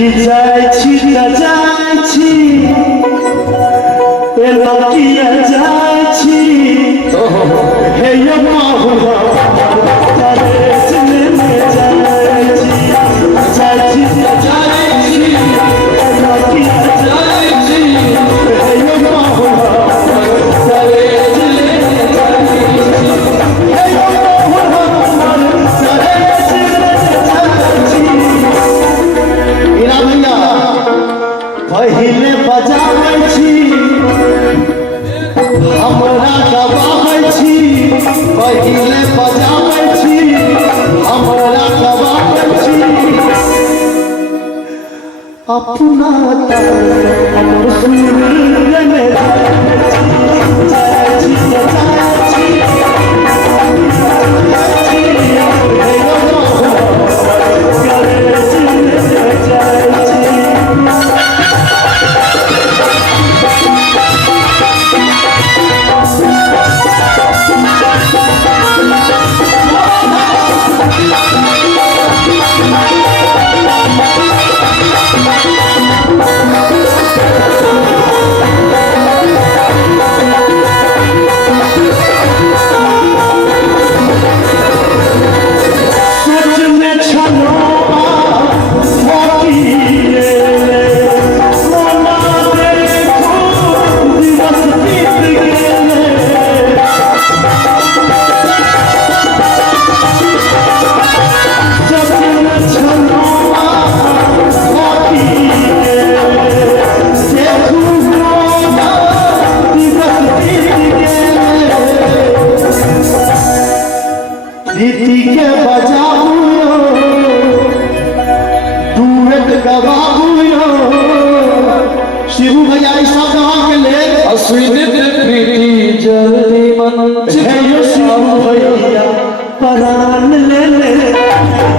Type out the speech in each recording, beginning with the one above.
कि जायछि त जायछि एला किया जायछि हे यो माहुआ तारे चले में जायछि जायछि त जायछि एला किया जायछि हे यो माहुआ तारे चले में जायछि हे यो माहुआ तारे चले में जायछि भैया पहिले बजाबै छी हमरा गवाबै छी पहिले बजाबै छी हमरा गवाबै छी अपना हमर सुनिए में जायछि जायछि रीति के बजाबू डूएट गवाबू शिवू भैया इस सब गवा के ले अश्विनित प्रीति जल्दी मन हे यो शिवू भैया प्राण ले ले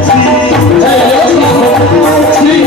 जय शिव श्री